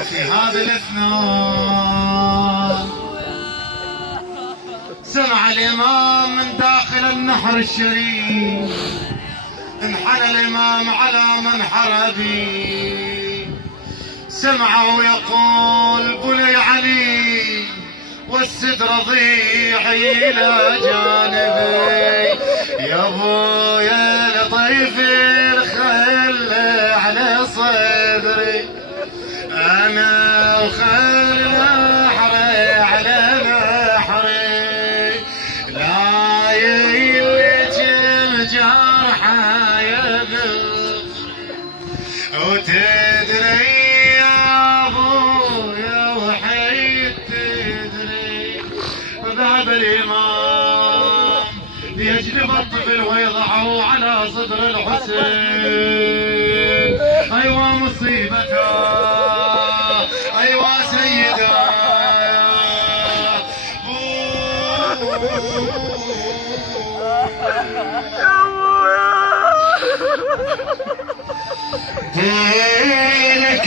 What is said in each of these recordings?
وفي هذا الاثناء سمع الإمام من داخل النحر الشريف، انحنى الإمام على منحر أبي، سمعه يقول بني علي والسد رضيعي إلى جانبي، يا ابويا لطيف الخل على صدري، أنا وخل نحري على نحري، لا يلجم جرحه يذل، وتدري يا ابويا وحيد تدري، وذهب الإمام ليجلب الطفل ويضعه على صدر الحسين. أيوا مصيبته، أيوا سيده، لك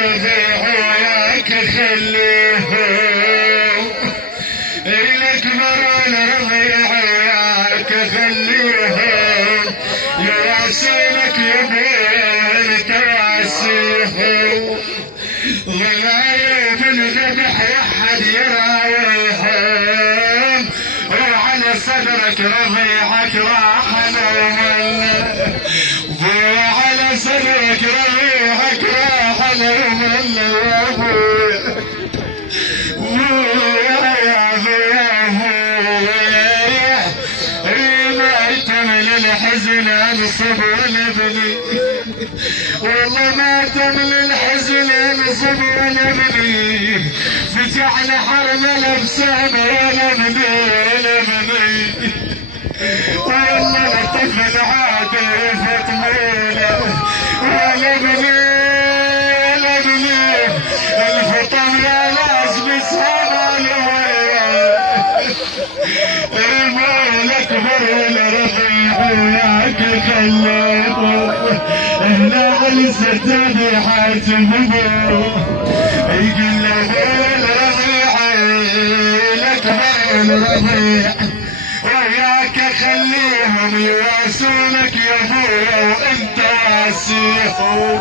برنبيعك خليه، لك برنبيعك خليه، يواسينك يبين تواسيه، غلايب الذبح يحد يراويهم، وعلى صدرك رضيعك راح نومل، وعلى صدرك رضيعك راح نومل، الحزن انصب ونبني، والله ما تمل الحزن انصب ونبني، فتحنا حرم الابسام ونبني ونبني، والله الطفل عاطف طويله ونبني ونبني، الفطم يا ناس بسهل الاكبر والرضيعك خليه، هنا على الستان حاتمه، يقول له الرضيع الاكبر والرضيع وياك خليهم يواسونك يا ابويا وانت واسيهم،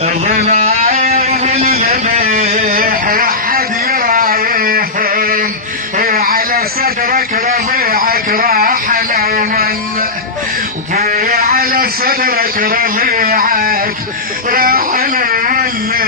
ضنايب الذبيح وحد يراويهم، وعلى صدرك رضيعك راح نوما، وبويا على صدرك رضيعك راح نوما.